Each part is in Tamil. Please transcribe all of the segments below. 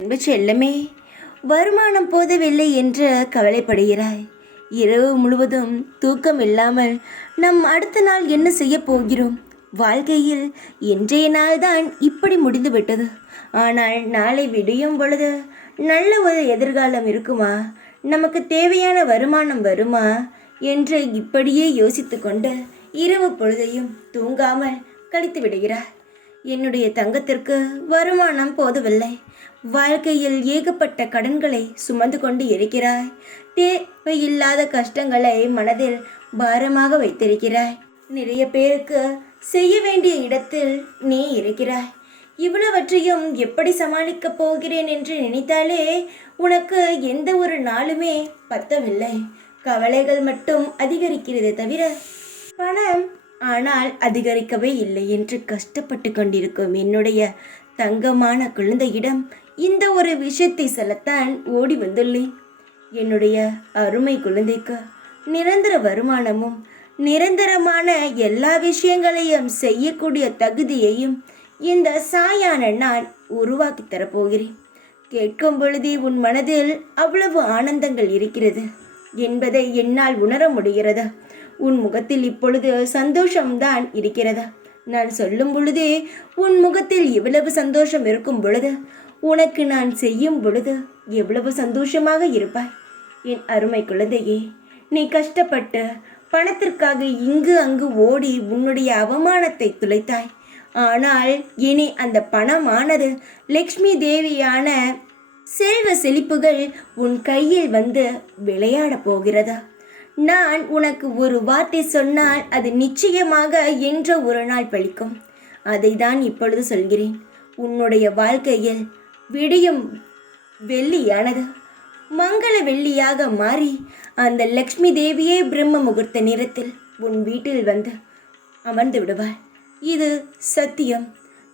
அன்பு செல்லமே, வருமானம் போதவில்லை என்று கவலைப்படுகிறாய். இரவு முழுவதும் தூக்கம் இல்லாமல் நம் அடுத்த நாள் என்ன செய்ய போகிறோம்? வாழ்க்கையில் இன்றைய நாள்தான் இப்படி முடிந்துவிட்டது. ஆனால் நாளை விடியும் பொழுது நல்ல ஒரு எதிர்காலம் இருக்குமா? நமக்கு தேவையான வருமானம் வருமா என்று இப்படியே யோசித்து கொண்டு இரவு பொழுதையும் தூங்காமல் கழித்து விடுகிறார். என்னுடைய தங்கத்திற்கு வருமானம் போதவில்லை. வாழ்க்கையில் ஏகப்பட்ட கடன்களை சுமந்து கொண்டு இருக்கிறாய். தேவையில்லாத கஷ்டங்களை மனதில் பாரமாக வைத்திருக்கிறாய். நிறைய பேருக்கு செய்ய வேண்டிய இடத்தில் நீ இருக்கிறாய். இவ்வளவற்றையும் எப்படி சமாளிக்கப் போகிறேன் என்று நினைத்தாலே உனக்கு எந்த ஒரு நாளுமே பத்தவில்லை. கவலைகள் மட்டும் அதிகரிக்கிறது தவிர பணம் ஆனால் அதிகரிக்கவே இல்லை என்று கஷ்டப்பட்டு கொண்டிருக்கும் என்னுடைய தங்கமான குழந்தையிடம் இந்த ஒரு விஷயத்தை சொல்லத்தான் ஓடி வந்துள்ளேன். என்னுடைய அருமை குழந்தைக்கு நிரந்தர வருமானமும் நிரந்தரமான எல்லா விஷயங்களையும் செய்யக்கூடிய தகுதியையும் இந்த சாயான நான் உருவாக்கி தரப்போகிறேன். கேட்கும் பொழுதே உன் மனதில் அவ்வளவு ஆனந்தங்கள் இருக்கிறது என்பதை என்னால் உணர முடிகிறதா? உன் முகத்தில் இப்பொழுது சந்தோஷம்தான் இருக்கிறதா? நான் சொல்லும் பொழுதே உன் முகத்தில் எவ்வளவு சந்தோஷம் இருக்கும் பொழுது உனக்கு நான் செய்யும் பொழுது எவ்வளவு சந்தோஷமாக இருப்பாய். என் அருமை குழந்தையே, நீ கஷ்டப்பட்டு பணத்திற்காக இங்கு அங்கு ஓடி உன்னுடைய அவமானத்தை துளைத்தாய். ஆனால் இனி அந்த பணமானது லக்ஷ்மி தேவியான செல்வ செழிப்புகள் உன் கையில் வந்து விளையாட போகிறதா? நான் உனக்கு ஒரு வார்த்தை சொன்னால் அது நிச்சயமாக என்ற ஒரு நாள் பலிக்கும். அதை தான் இப்பொழுது சொல்கிறேன். உன்னுடைய வாழ்க்கையில் விடியும் வெள்ளியானது மங்கள வெள்ளியாக மாறி அந்த லக்ஷ்மி தேவியே பிரம்ம முகூர்த்த நேரத்தில் உன் வீட்டில் வந்து அமர்ந்து விடுவாள். இது சத்தியம்.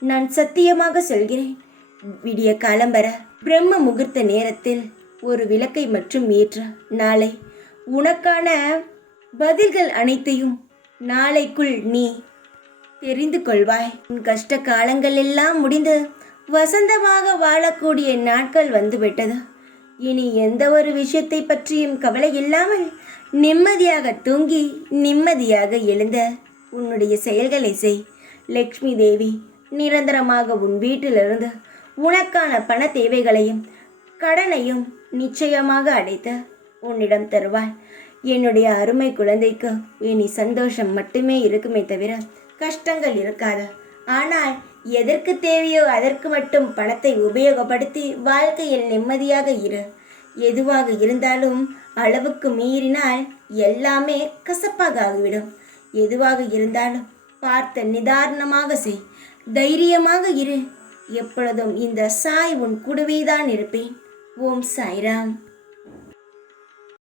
நான் சத்தியமாக சொல்கிறேன். விடிய காலம்பர பிரம்ம முகூர்த்த நேரத்தில் ஒரு விளக்கை மற்றும் ஏற்ற நாளை உனக்கான பதில்கள் அனைத்தையும் நாளைக்குள் நீ தெரிந்து கொள்வாய். உன் கஷ்ட காலங்கள் எல்லாம் முடிந்து வசந்தமாக வாழக்கூடிய நாட்கள் வந்துவிட்டது. இனி எந்த ஒரு விஷயத்தை பற்றியும் கவலை இல்லாமல் நிம்மதியாக தூங்கி நிம்மதியாக எழுந்த உன்னுடைய செயல்களை செய். லக்ஷ்மி தேவி நிரந்தரமாக உன் வீட்டிலிருந்து உனக்கான பண தேவைகளையும் கடனையும் நிச்சயமாக அடைத்து உன்னிடம் தருவாள். என்னுடைய அருமை குழந்தைக்கு இனி சந்தோஷம் மட்டுமே இருக்குமே தவிர கஷ்டங்கள் இருக்காது. ஆனால் எதற்கு தேவையோ அதற்கு மட்டும் பணத்தை உபயோகப்படுத்தி வாழ்க்கையில் நிம்மதியாக இரு. எதுவாக இருந்தாலும் அளவுக்கு மீறினால் எல்லாமே கசப்பாக ஆகிவிடும். எதுவாக இருந்தாலும் பார்த்து நிதானமாக செய். தைரியமாக இரு. எப்பொழுதும் இந்த சாய் உன் கூடவே தான் இருப்பேன். ஓம் சாய்ராம்.